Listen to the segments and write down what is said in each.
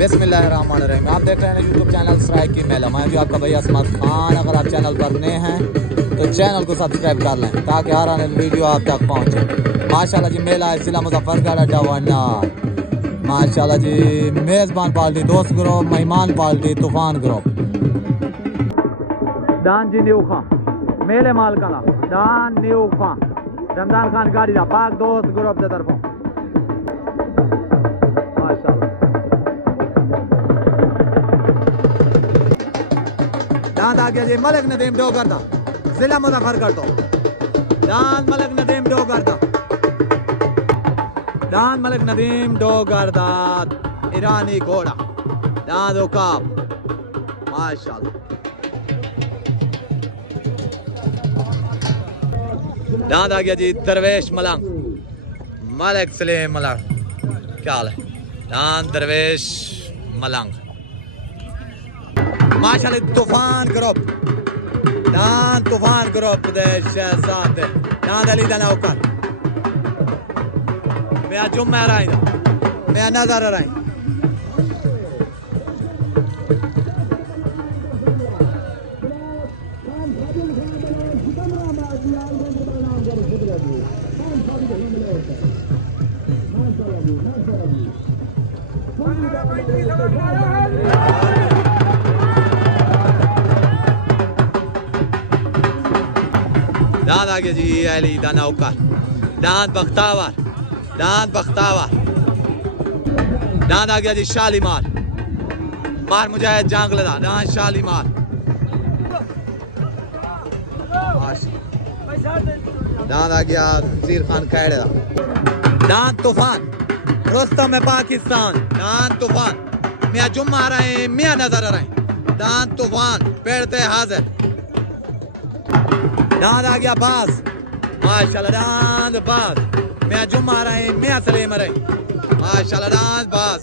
बिस्मिल्लाहिर्रहमानिर्रहीम। आप देख रहे हैं यूट्यूब चैनल सराय की मेला। मैं भी आपका भाई असमत खान। अगर आप चैनल पर नए हैं तो चैनल को सब्सक्राइब कर लें ताकि हर आने वीडियो आप तक पहुंचे। माशाल्लाह जी मेला है जिला मुजफ्फरगढ़ अड्डा वरनार। माशाल्लाह जी मेज़बान पार्टी दोस्त ग्रुप, मेहमान पार्टी तूफान ग्रुप। डान जी न्यू खां मेले माल कला डान न्यू खां रमजान खान गाड़ी दा पाक दोस्त ग्रुप के तरफों दान आ गया जी मलिक नदीम डोगर दा जिला मुजफ्फरगढ़ तो दान मलिक नदीम डोगर दा दान मलिक नदीम डोगर दा ईरानी घोड़ा दान उकाब माशाल्लाह। दान आ गया जी दरवेश मलंग मलिक सलीम मलंग। क्या हाल है दान दरवेश मलंग माशाल्लाह। तूफान ग्रुप दान तूफान ग्रुप दे शहजादे दान अली दा नौकर मैं जुम्मे राई दा मैं नजर राई। दान आ गया जी अली दा नौकर दान बख्तावर दान बख्तावर। दान आ गया जी शालीमार मार मुजाहिद जांगला दान शालीमार। दान आ गया नजीर खान कैड़े दान तूफान रुस्तम में पाकिस्तान दान तूफान मियाँ जुम्मा रहे मियाँ नजर रहे दान तूफान पेड़ते हाजिर। दान आ गया बास माशाल्लाह दान बास मियाँ जुम्मा रहे मियाँ सलीम रहे माशाल्लाह दान बास।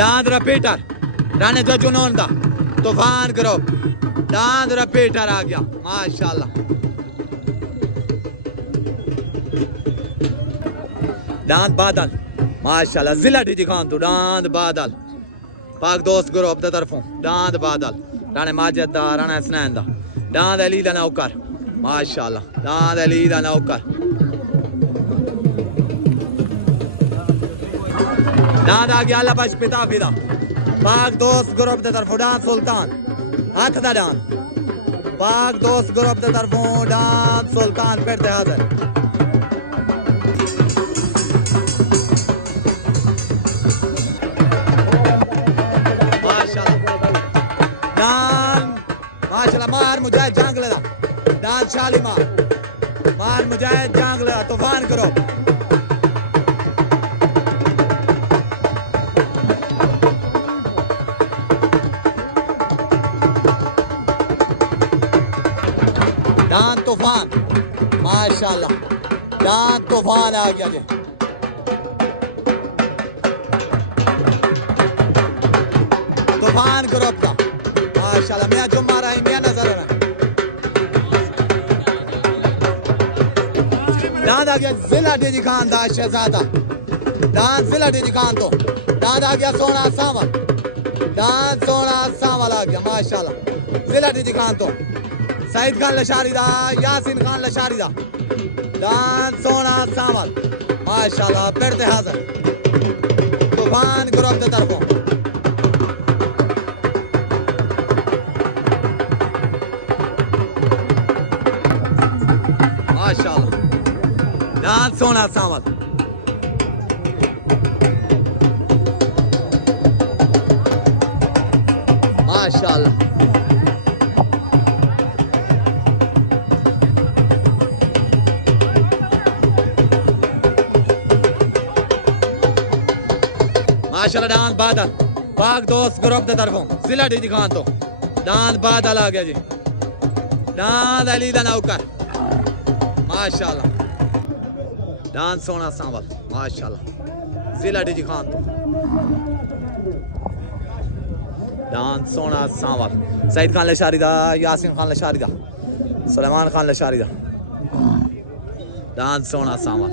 दान रिपीटर राने जो जुनून दा तूफान ग्रुप दान रिपीटर आ गया माशाल्लाह। दान बादल माशाल्लाह जिला डीजी खान तो दान बादल पाक दोस्त ग्रुप की तरफों दान बादल राणे माजिद दा राणा हसनैन दा दान अली दा नौकर माशाल्लाह दान अली दा नौकर। दान आ गया अल्लाह बख्श पिता फिदा पाक दोस्त ग्रुप की तरफों दान सुल्तान हाथ दा दान पाक दोस्त ग्रुप की तरफों दान सुल्तान पेट दे हाजिर। माशाल्लाह मार मुजाहिद जांगले दा दान शालीमार मार मुजाहिद जांगले दा तूफान ग्रुप। दान तूफान माशाल्लाह दान तूफान आ गया जी तूफान ग्रुप का माशाल्लाह मियाँ जुम्मा रही मियाँ नजर रहा। दान आ गया जिला डीजी खान दा शहजादा दान जिला डीजी खान तो दान आ गया सोना सावल दान सोना सावल आ गया माशाल्लाह जिला डीजी खान तो सईद खान लशारी दा यासीन खान लशारी दा दान सोना सावल माशाल्लाह पेड़ते हाजिर तूफान ग्रुप की तरफों। माशाल्लाह दान सोना सावल माशाल्लाह। माशाल्लाह दान बादल पाक दोस्त ग्रुप की तरफों जिला डीजी खान तो दान बादल आ गया जी दान अली दा नौकर माशाल्लाह दान सोना सावल माशाल्लाह जिला डीजी खान तो दान सोना सावल सईद खान लशारी दा यासीन खान लशारी दा सलेमान खान लशारी दा दान सोना सावल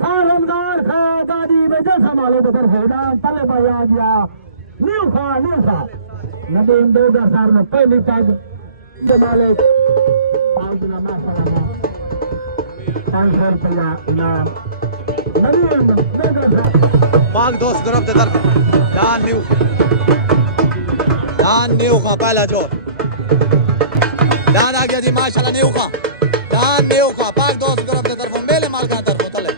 खान रमजान खा दादी बेटे संभालो तो फिर होदान तले भाई आ गया न्यू खा नदीम 2000 में पहली तक माले 5 दिन माशाल्लाह 500 रुपया इनाम नदीम 2000 पाक दोस्त ग्रुप के तरफ दान न्यू खा पहला जोर दान आ गया जी माशाल्लाह न्यू खा दान न्यू खा पाक दोस्त ग्रुप के तरफ मेले माल का तरफ तले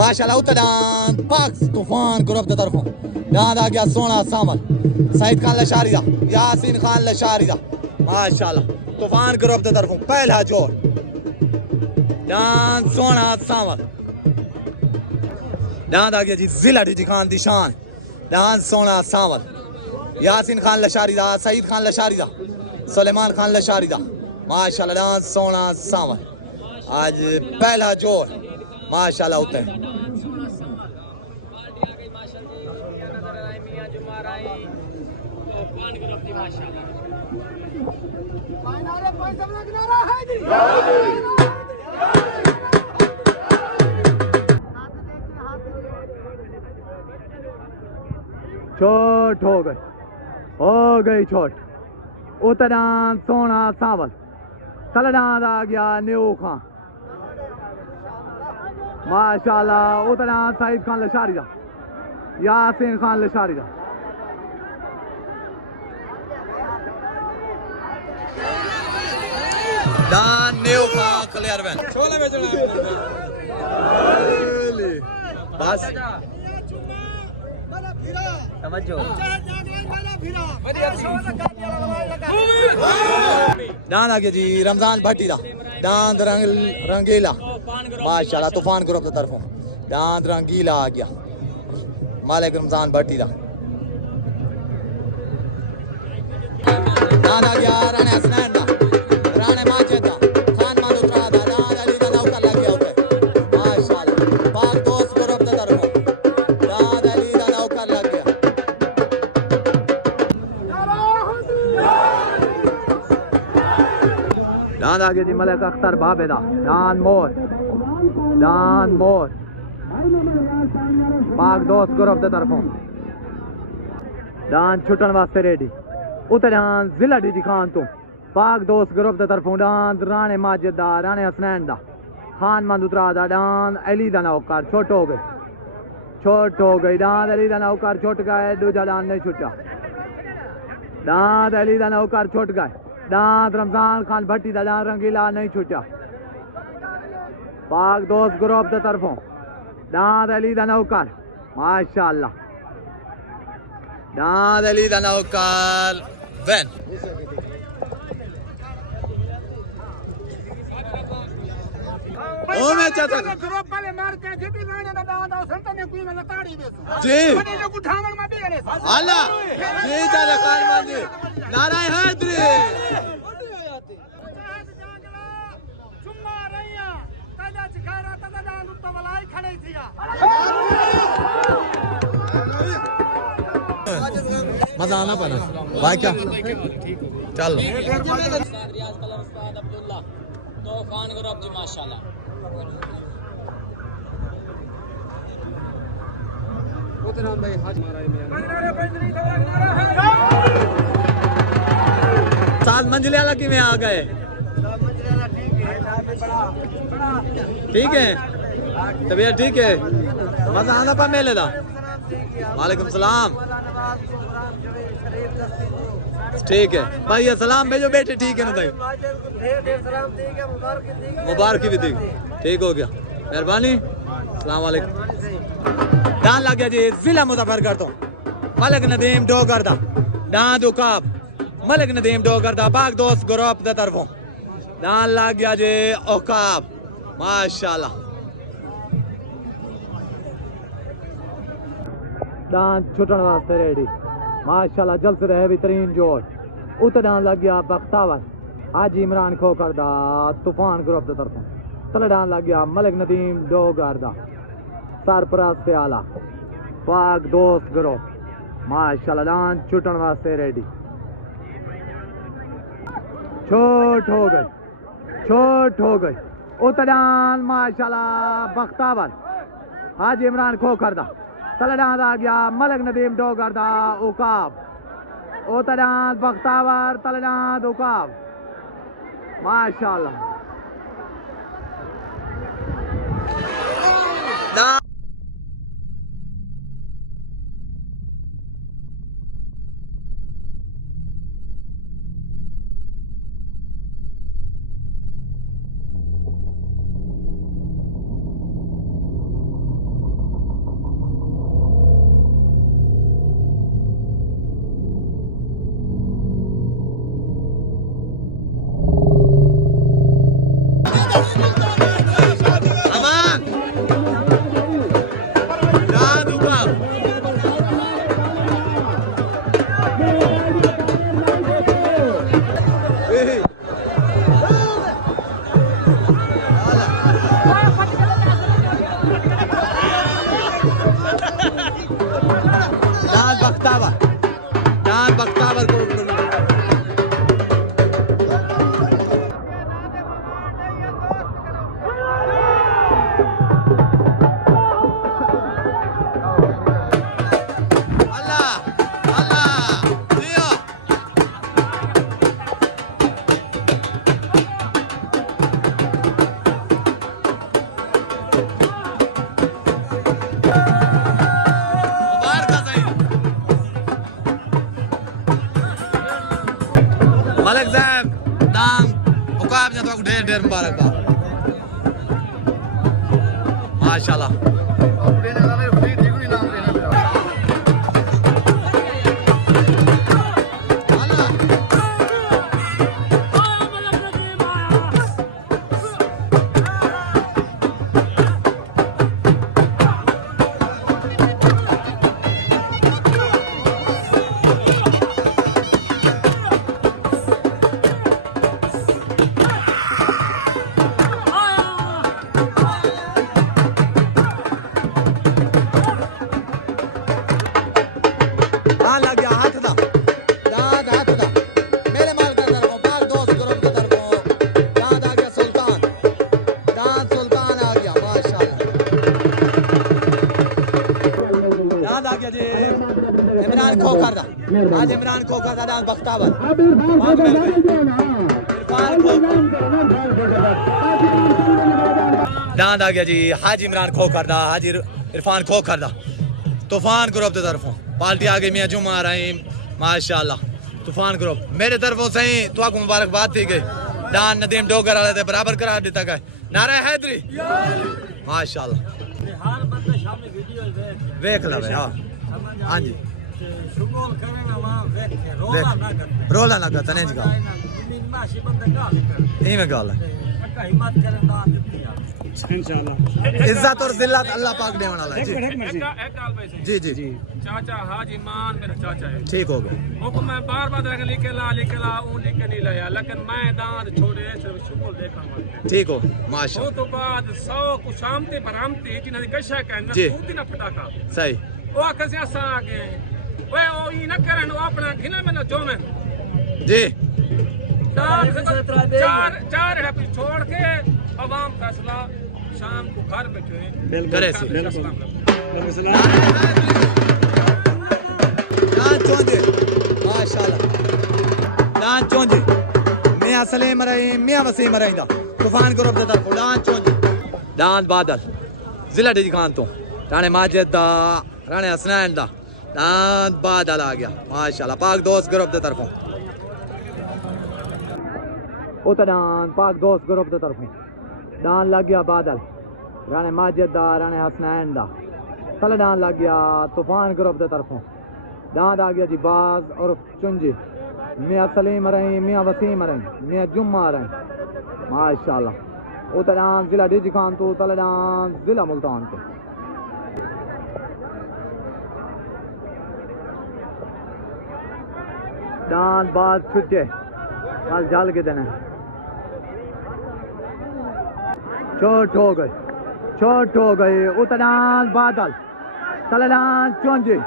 माशाल्लाह उतदान पाक तूफान ग्रुप के तरफ दान आ गया सोना सामल सईद खान लशारी दा यासीन खान लशारी दा माशाल्लाह तूफान ग्रुप के तरफ पहला जोर दान सोना सामल दान आ गया जी जिला डी खान दी शान दान सोना सामल यासीन खान लशारी दा सईद खान लशारी दा सुलेमान खान लशारी दा माशाल्लाह दान सोना सामल आज पहला जोर माशाल्लाह होता है छोट हो गई छोट उतरान सोना सावल तलडान आ गया न्यू खान माशाल्लाह उतरान सईद खान लशारी दा यासीन खान लशारी दा दान न्यू खान क्लियर वैन छोले बेचना बस दान आ गया जी रमजान भट्टी दा दांद रंगीला माशाल्लाह तूफान ग्रुप की तरफों दांद रंगीला आ गया मालिक रमजान भट्टी दा दान आ गया राणे हसनैन दा राणे माजिद दा खान मादुत्रा दा दांद अली दा नौकर लग गया उते माशाल्लाह पाक दोस्त ग्रुप की तरफों दांद अली दा नौकर लग गया दान आ गया जी मलिक अख्तर बाबे दा दान मोर पाक दोस्त ग्रुप की तरफों दान छुटन वास्ते रेडी उते दान जिला डी खान तो पाक दोस्त ग्रुप की तरफों दान राणे माजिद दा राणे हसनैन दा खान मादुत्रा दा दान अली दा नौकर छोट हो गई दान अली दा नौकर छुट गए दूजा दान नहीं छुटा दान अली दा नौकर छुट गए दांत रमजान खान भट्टी दा दांत रंगीला नहीं छूटा पाक दोस्त ग्रुप की तरफों दांत अली दा नौकर माशाल्लाह दांत अली दा नौकर वैन ओ मैं चाहता ग्रुप वाले मार के जितनी लाने दा दांत और संत ने कोई ना ताड़ी दे जी बने जो उठावन में भी गने अल्लाह जी चाचा खान मान जी नारायण हैदरी मजा आना पड़ा भाई क्या चल खान ग्रुप जी माशाल्लाह सात मंजिले वाला कि में आ गए ठीक है तबीयत ठीक है मजा आना पा मेले दा वालेकुम सलाम ठीक है भाई सलाम भेजो बेटे ठीक है ना भाई मुबारक भी दी ठीक हो गया मेहरबानी सलाम वालेकुम दान लग गया जी जिला मुजफ्फरगढ़ तो मलिक नदीम डोगर दा दान उकाब मलिक नदीम डोगर दा पाक दोस्त ग्रुप दी तरफों दान लग गया जी औकाब माशाल्लाह दान छुटन वास्ते रेडी माशाल्लाह जल्द से रहे बेहतरीन जोड़ उत दान लग गया बख्तावर हाजी इमरान खोकर दा तूफान ग्रुप दी तरफों तले दान लग गया मलिक नदीम डोगर दा सरपरस्त से आला पाक दोस्त ग्रुप माशाल्लाह दान छुटन वास्ते रेडी छोट हो गई उतडान माशाल्लाह बख्तावर हाजी इमरान खोकर दा तलडान आ गया मलिक नदीम डोगर दा उकाब उतडान बख्तावर तलडान उकाब माशाल्लाह बख्तावर को मलिक साहब नाम उकाब ने तो ढेर ढेर मुबारकबाद माशाल्लाह इमरान खोकर दा आज इमरान खोकर दा दान बख्तावर दान आ गया जी हाजी इमरान खोकर दा हाजी इरफान खोकर दा तूफान ग्रुप की तरफों पार्टी आ गई मियां जुमा रहीम माशाल्लाह तूफान ग्रुप मेरे तरफों सही तो आपको मुबारकबाद थी गई दान नदीम डोगर वाले थे बराबर करार दिता गया नारा हैदरी माशाल्लाह वेख ला हाँ हाँ जी रोला लगा तने जी में गाल है इज्जत और जिल्लत अल्लाह पाक देने वाला है जी जी जी चाचा हाजी मान मेरा चाचा है ठीक हो गया वो मैं बार-बार लिखे ला ऊं लिखे नहीं लाया लेकिन मैं दांत छोड़े सिर्फ शुगल देखा ठीक हो माशाल्लाह तो बाद 100 कुशामती बरामती जिन्हां दी कशा कहना सूती ना पटाखा सही वो आके असा आ गए वे ओ ई न करन वो अपना घिना में न जोमे जी चार है छोड़ के अवाम फैसला शाम को घर बैठे करे सी माशाल्लाह दान चोंजे मियां सलीम रहीम मियां वसीम रहींदा तूफान ग्रुप दे तरफ दान चोंजे दान बादल जिला डी खान तो राणे माजिद दा राणे हसनैन दा दान बादल आ गया माशाल्लाह पाक दोस्त ग्रुप दे तरफों दान पाक दोस्त ग्रुप दे तरफों दान लग गया बादल राणे माजिद दा राणे हसनैन दा तले दान लग गया तूफान ग्रुप दे तरफों दान आ गया जी बाज और चुंजी मियाँ सलीम रही, मियाँ वसीम रही, मियाँ जुम्मा रही माशाल्लाह। उतरान जिला डीजी खान तो तलडान जिला मुल्तान तो डांस बाद छुट्टे कल जल के दिन छोट हो गई उतरान बादल तलडान चौंजी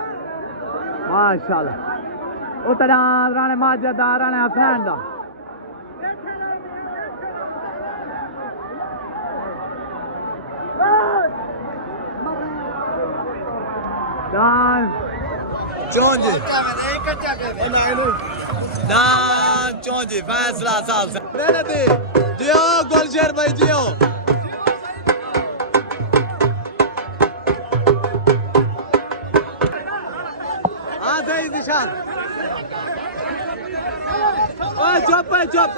माशाल्लाह। उतरान राणे माजिद राणे हसनैन दा डांस चौंजी डांस चौंजी फैसला साहब से जियो गुलशेर भाई जियो। हाँ सही निशान चुप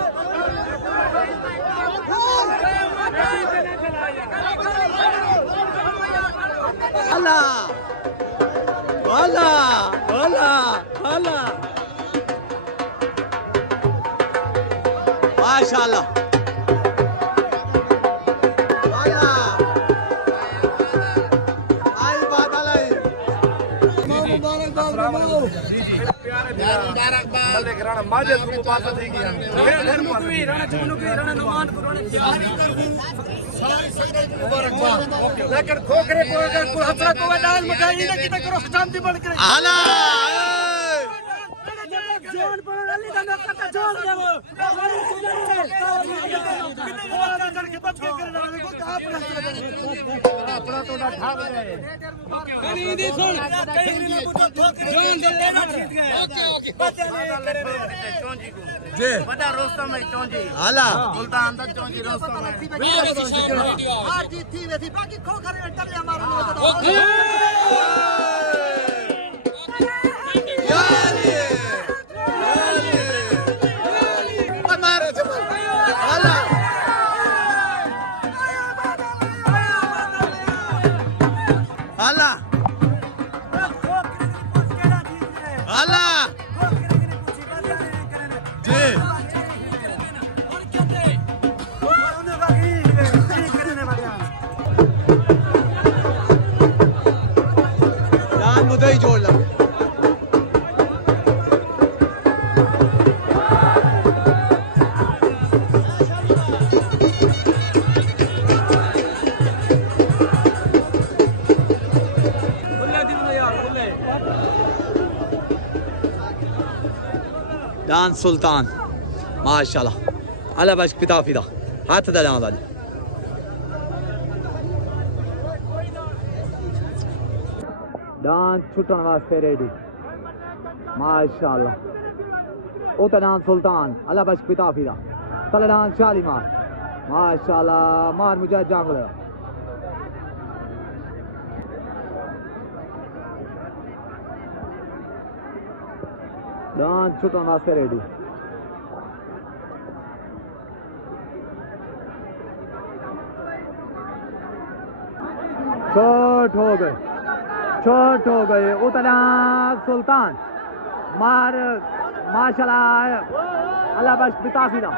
अल्लाह अल्लाह अल्लाह अल्लाह माशाल्लाह आई बात आई राणा माजिद को मुबारक थी गया राणा जुगनू की राणा नमान को लेकिन खोखरे को अगर कोई हसरत को डाल मकाई ना कितना करो शांति बढ़ के आला जान पर अली दा नक्का जोड़ दे वो कितने बच के कर रहा है को कहां पर अपना तो ना ढाब दे नहीं दी सुन जान दे ओके पता नहीं करे चौंजी को जी बड़ा रोस्ता में चौंजी आला सुल्तान दा चौंजी रोस्ता में हार जीत थी वे थी बाकी खोखरे में टल हमारा मुझे ही जोड़ ला डांस सुल्तान माशाल्लाह अल्लाह बश पिता फिदा हाथ दा डांस आज डांस छुटन वास्ते रेडी माशाल्लाह। उता डांस सुल्तान अल्लाह बश पिता फिदा तले डांस शालीमार माशाल्लाह मार मुझे जांगल डांस छुटन वास्ते रेडी छोट हो गए उतना सुल्तान मार माशाल्लाह अल्लाह बश पिता फिदा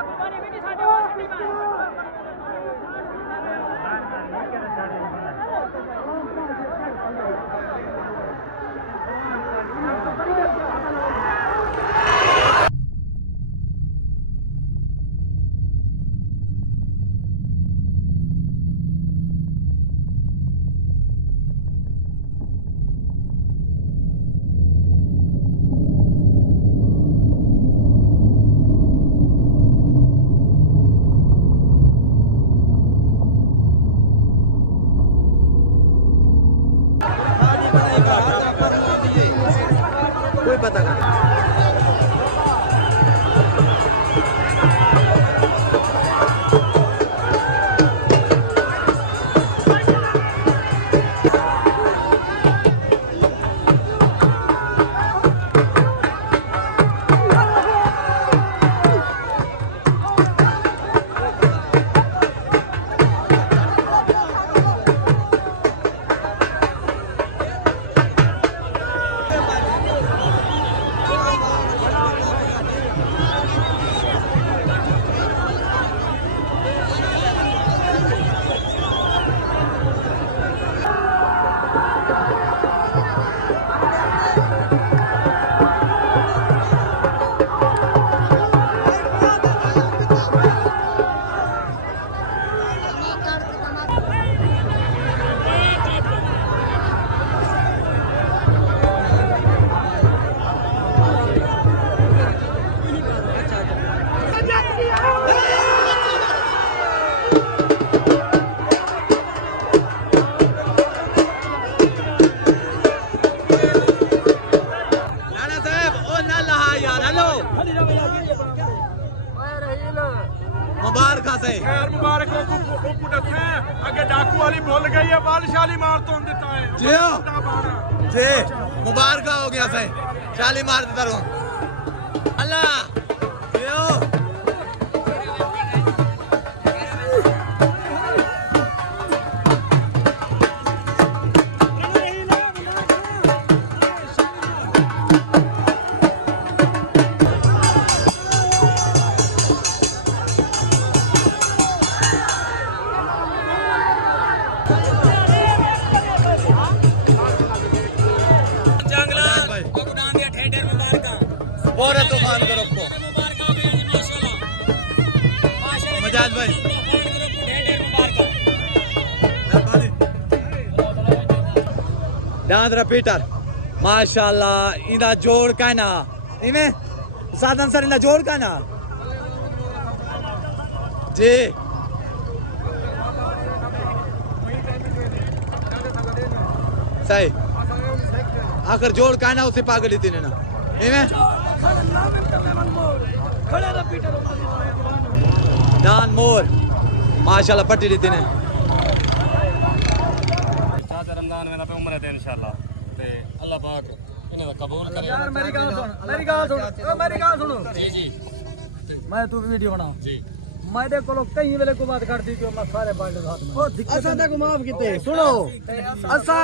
सा सही खैर मुबारक हो पुटथे अगे डाकू वाली भूल गई है बालशाली मार तो देता है जियो जी मुबारक हो गया सही शाली मार देता रहूं अल्लाह जियो और तूफान को रखो मजाज भाई डांस रिपीटर माशाल्लाह इंदा जोड़ का ना इमे साधन सर इंदा जोड़ का ना जी सही आखिर जोड़ का ना उसे पागल थी ना इमे डान मोर माशाल्लाह पट्टी देते ने रमजान में पे उम्र है इंशाल्लाह ते अल्लाह पाक इन्हें कबूल करे यार मेरी गाल सुनो जी जी मैं तू वीडियो बना जी मैंने को कई वेले को बात करती जो मैं सारे बांटे साथ में असा तक माफ कीते सुनो असा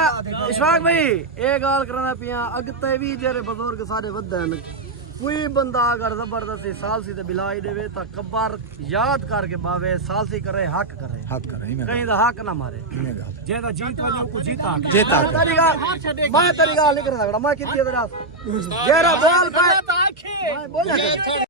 इशफाक भाई ये गाल करना पिया अगते भी जेरे बुजुर्ग सारे वधन कोई बंदा अगर जबरदस्ती सालसी ते बिलाई देवे ता कब्बार याद करके बावे सालसी करे हक करे कहीं दा हक ना मारे जेदा जीत वजो को जीता जेता मैं तेरी गाल नहीं कर सकदा मैं कितनी तेरा जेरा बोल पे मैं बोला